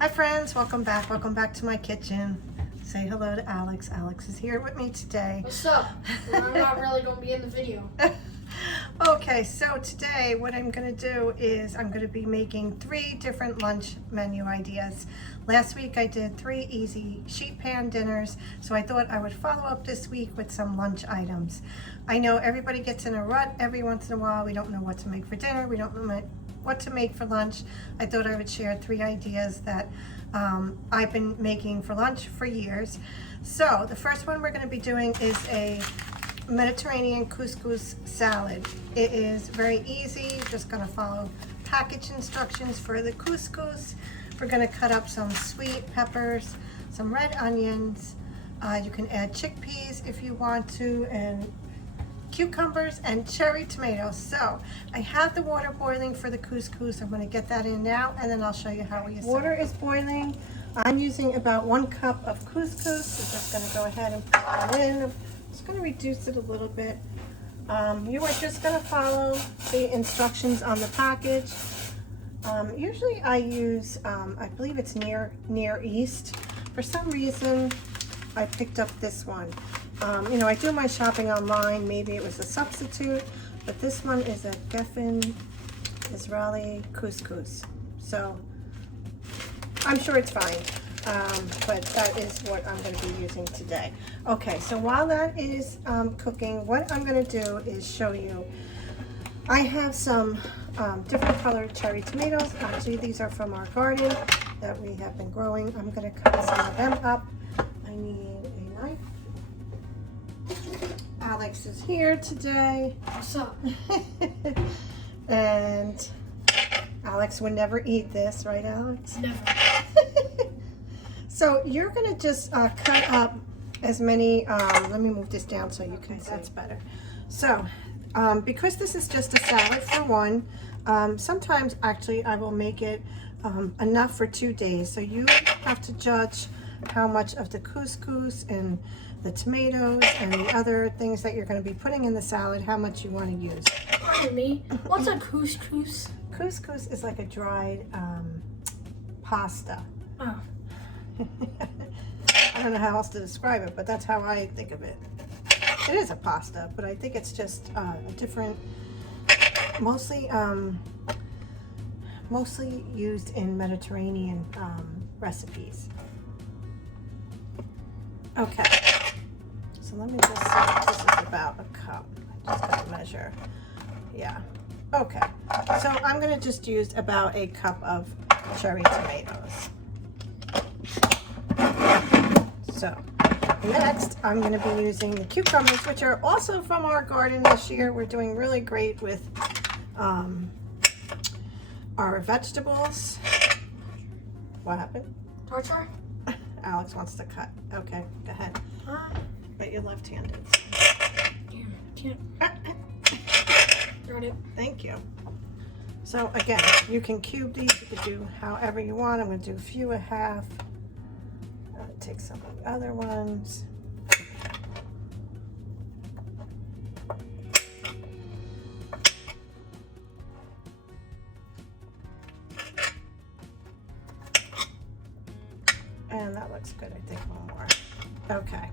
Hi friends, welcome back to my kitchen. Say hello to Alex. Alex is here with me today. What's up? Well, I'm not really going to be in the video. Okay, so today what I'm going to do is I'm going to be making 3 different lunch menu ideas. Last week I did 3 easy sheet pan dinners, so I thought I would follow up this week with some lunch items. I know everybody gets in a rut every once in a while. We don't know what to make for dinner. We don't know what to make for lunch. I thought I would share 3 ideas that I've been making for lunch for years. So the first one we're going to be doing is a Mediterranean couscous salad. It is very easy. You're just going to follow package instructions for the couscous. We're going to cut up some sweet peppers, some red onions. You can add chickpeas if you want to, and cucumbers and cherry tomatoes. So I have the water boiling for the couscous. I'm going to get that in now, and then I'll show you how we use it. Water is boiling. I'm using about 1 cup of couscous. We're just going to go ahead and put that in. I'm just going to reduce it a little bit. You are just going to follow the instructions on the package. Usually I use, I believe it's Near East. For some reason, I picked up this one. You know, I do my shopping online. Maybe it was a substitute, but this one is a Geffen Israeli couscous. So I'm sure it's fine, but that is what I'm going to be using today. Okay, so while that is cooking, what I'm going to do is show you. I have some different colored cherry tomatoes. Actually, these are from our garden that we have been growing. I'm going to cut some of them up. I need a knife. Alex is here today. What's up? And Alex would never eat this, right, Alex? Never. So you're gonna just cut up as many, let me move this down so you can see. That's better. So, because this is just a salad for one, sometimes actually I will make it enough for 2 days. So you have to judge how much of the couscous and the tomatoes and the other things that you're going to be putting in the salad, how much you want to use. Pardon me. What's a couscous? Couscous is like a dried pasta. Oh. I don't know how else to describe it, but that's how I think of it. It is a pasta, but I think it's just a different, mostly used in Mediterranean recipes. Okay, so let me just see. This is about a cup. I just gotta measure. Yeah. Okay, so I'm gonna just use about a cup of cherry tomatoes. So next, I'm going to be using the cucumbers, which are also from our garden this year. We're doing really great with our vegetables. What happened? Torture? Alex wants to cut. Okay, go ahead. But you're left-handed. Damn, can't. Got it. Thank you. So again, you can cube these. You can do however you want. I'm going to do a few and a half. Take some of the other ones. And that looks good. I think one more. Okay.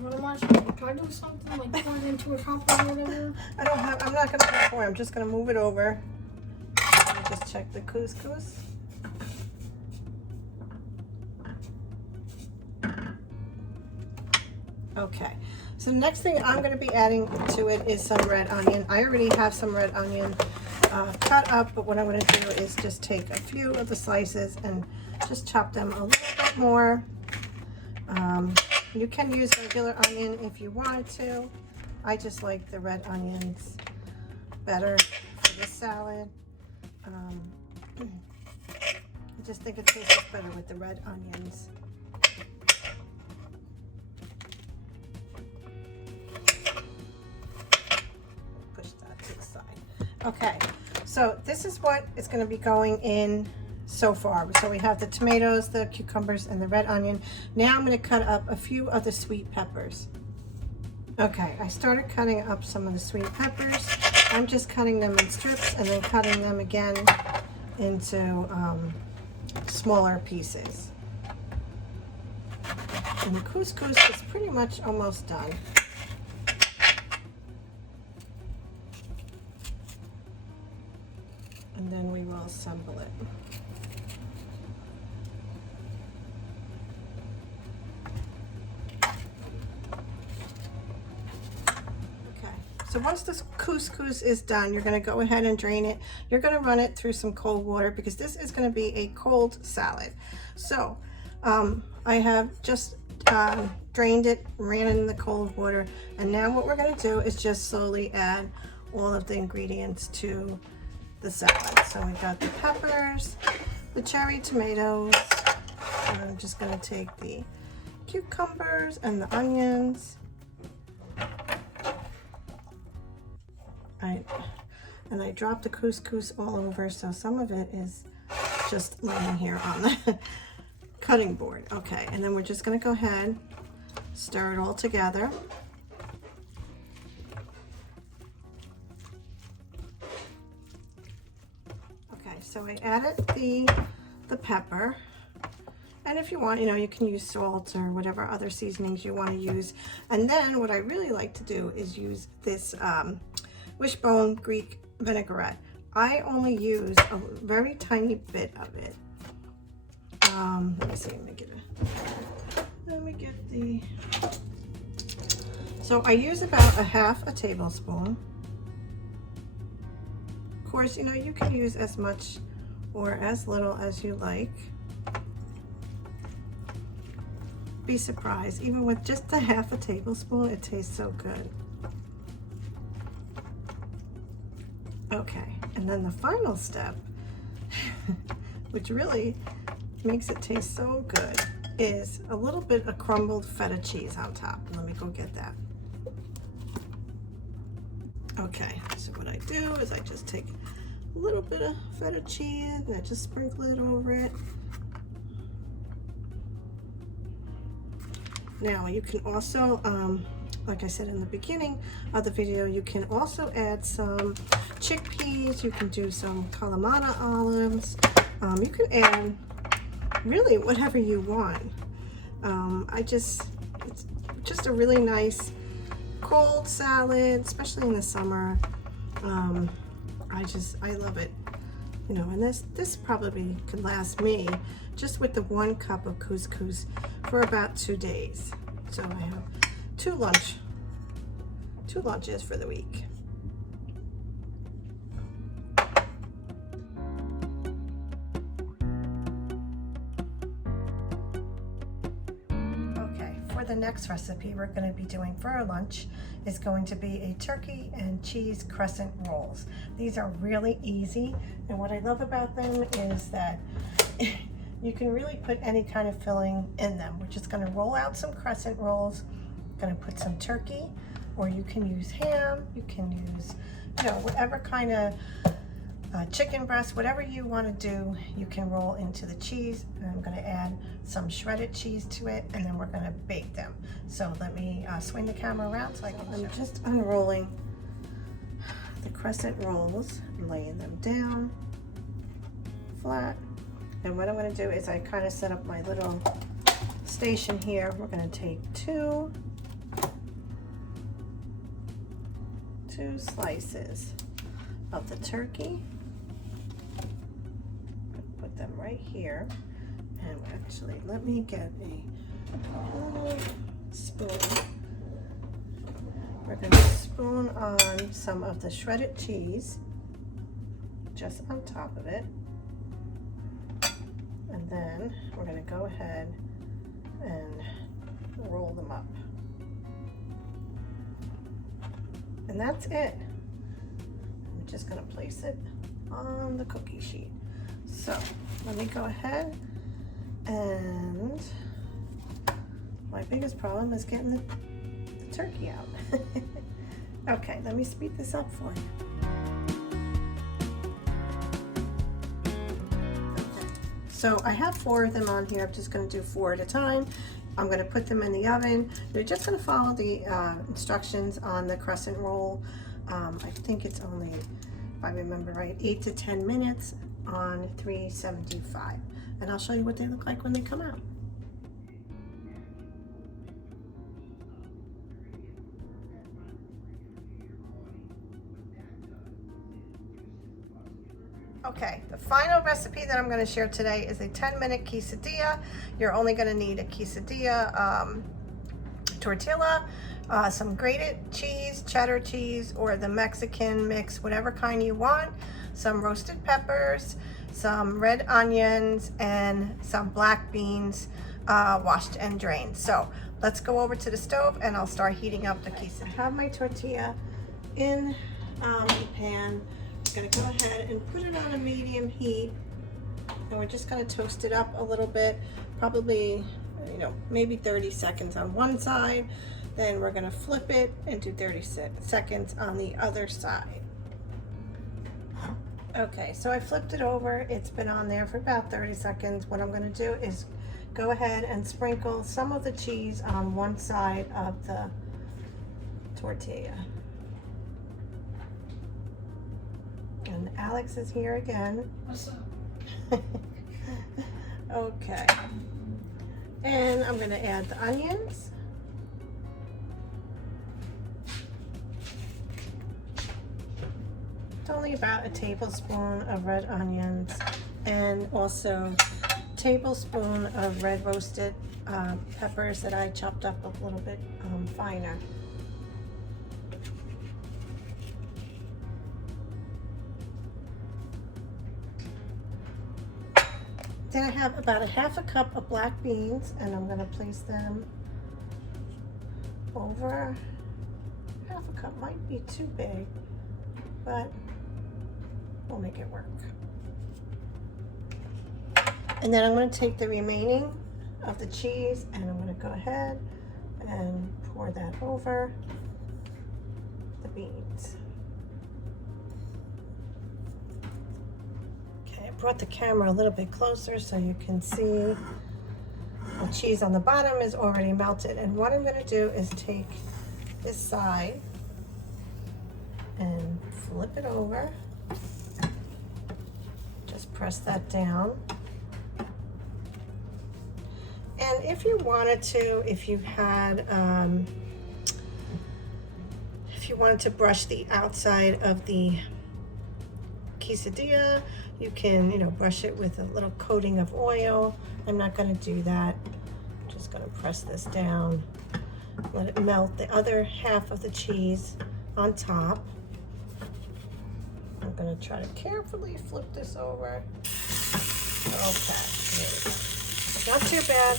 What am I supposed to try to do something like pour it into a chopper or whatever? I'm not going to pour. I'm just going to move it over. Let me just check the couscous. Okay, so the next thing I'm going to be adding to it is some red onion. I already have some red onion cut up, but what I'm going to do is just take a few of the slices and just chop them a little bit more. You can use regular onion if you want to. I just like the red onions better for this salad. I just think it tastes better with the red onions. Okay, so this is what is going to be going in so far. So we have the tomatoes, the cucumbers, and the red onion. Now I'm going to cut up a few of the sweet peppers. Okay, I started cutting up some of the sweet peppers. I'm just cutting them in strips and then cutting them again into smaller pieces. And the couscous is pretty much almost done. And then we will assemble it. So once this couscous is done, you're going to go ahead and drain it. You're going to run it through some cold water because this is going to be a cold salad. So I have just drained it, ran it in the cold water, and now what we're going to do is just slowly add all of the ingredients to the salad. So we got the peppers, the cherry tomatoes, and I'm just going to take the cucumbers and the onions. I dropped the couscous all over, so some of it is just laying here on the cutting board. Okay, and then we're just going to go ahead, stir it all together. Okay, so I added the pepper, and if you want, you can use salt or whatever other seasonings you want to use. And then what I really like to do is use this wishbone Greek vinaigrette. I only use a very tiny bit of it. Let me see, let me get the, so I use about a half a tablespoon. Of course, you can use as much or as little as you like. Be surprised, even with just a half a tablespoon, it tastes so good. Okay, and then the final step, which really makes it taste so good, is a little bit of crumbled feta cheese on top. Let me go get that. Okay, so what I do is I just take a little bit of feta cheese and I just sprinkle it over it. Now you can also, like I said in the beginning of the video, you can also add some chickpeas, you can do some Kalamata olives, you can add really whatever you want. It's just a really nice cold salad, especially in the summer. I love it. And this probably could last me just with the 1 cup of couscous for about 2 days. So I have two lunches for the week. Okay, for the next recipe we're going to be doing for our lunch is going to be a turkey and cheese crescent rolls. These are really easy, and what I love about them is that you can really put any kind of filling in them. We're just going to roll out some crescent rolls, going to put some turkey, or you can use ham, you can use whatever kind of chicken breast, whatever you want to do, you can roll into the cheese. And I'm going to add some shredded cheese to it, and then we're going to bake them. So let me swing the camera around so I can I'm just unrolling the crescent rolls and laying them down flat. And what I'm going to do is I kind of set up my little station here. We're going to take two slices of the turkey, put them right here, and actually let me get a little spoon. We're going to spoon on some of the shredded cheese just on top of it. And then we're going to go ahead and roll them up. And that's it. I'm just going to place it on the cookie sheet. So let me go ahead, and my biggest problem is getting the turkey out. Okay, let me speed this up for you. So I have 4 of them on here. I'm just going to do 4 at a time. I'm going to put them in the oven. You're just going to follow the instructions on the crescent roll. I think it's only, if I remember right, 8 to 10 minutes on $3.75. And I'll show you what they look like when they come out. Okay, the final recipe that I'm going to share today is a 10-minute quesadilla. You're only going to need a quesadilla tortilla, some grated cheese, cheddar cheese, or the Mexican mix, whatever kind you want, some roasted peppers, some red onions, and some black beans washed and drained. So let's go over to the stove and I'll start heating up the quesadilla. I have my tortilla in the pan. I'm going to go ahead and put it on a medium heat, and we're just going to toast it up a little bit, probably, you know, maybe 30 seconds on one side. Then we're going to flip it and do 30 seconds on the other side. Okay, so I flipped it over. It's been on there for about 30 seconds. What I'm going to do is go ahead and sprinkle some of the cheese on one side of the tortilla. And Alex is here again. What's up? Okay. And I'm going to add the onions. It's only about a tablespoon of red onions, and also a tablespoon of red roasted peppers that I chopped up a little bit finer. Then I have about a half a cup of black beans, and I'm going to place them over. Half a cup might be too big, but we'll make it work. And then I'm going to take the remaining of the cheese and I'm going to go ahead and pour that over the beans. Okay, I brought the camera a little bit closer so you can see the cheese on the bottom is already melted. And what I'm going to do is take this side and flip it over. Just press that down. And if you wanted to, if you wanted to brush the outside of the quesadilla, you can, brush it with a little coating of oil. I'm not going to do that. I'm just going to press this down, let it melt the other half of the cheese on top. I'm going to try to carefully flip this over. Okay, there we go. Not too bad.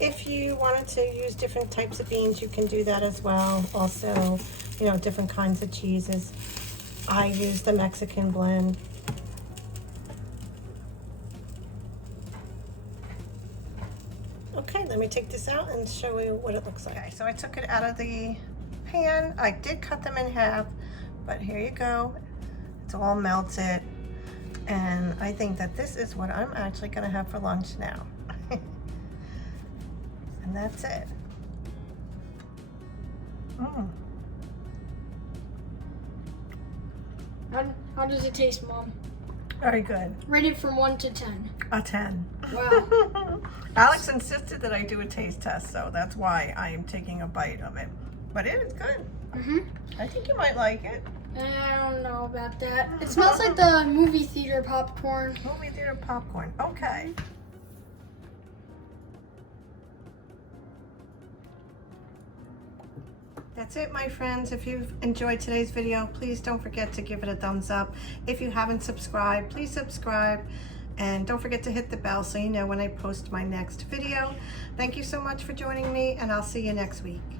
If you wanted to use different types of beans, you can do that as well. Also, different kinds of cheeses. I use the Mexican blend. Okay, let me take this out and show you what it looks like. Okay, so I took it out of the pan. I did cut them in half, but here you go. It's all melted. And I think that this is what I'm actually gonna have for lunch now. And that's it. How does it taste, Mom? Very good. Rate it from 1 to 10. A 10. Wow. Alex insisted that I do a taste test, so that's why I am taking a bite of it. But it is good. I think you might like it. I don't know about that. It smells like the movie theater popcorn. Movie theater popcorn. Okay. That's it, my friends. If you've enjoyed today's video, please don't forget to give it a thumbs up. If you haven't subscribed, please subscribe. And don't forget to hit the bell so you know when I post my next video. Thank you so much for joining me, and I'll see you next week.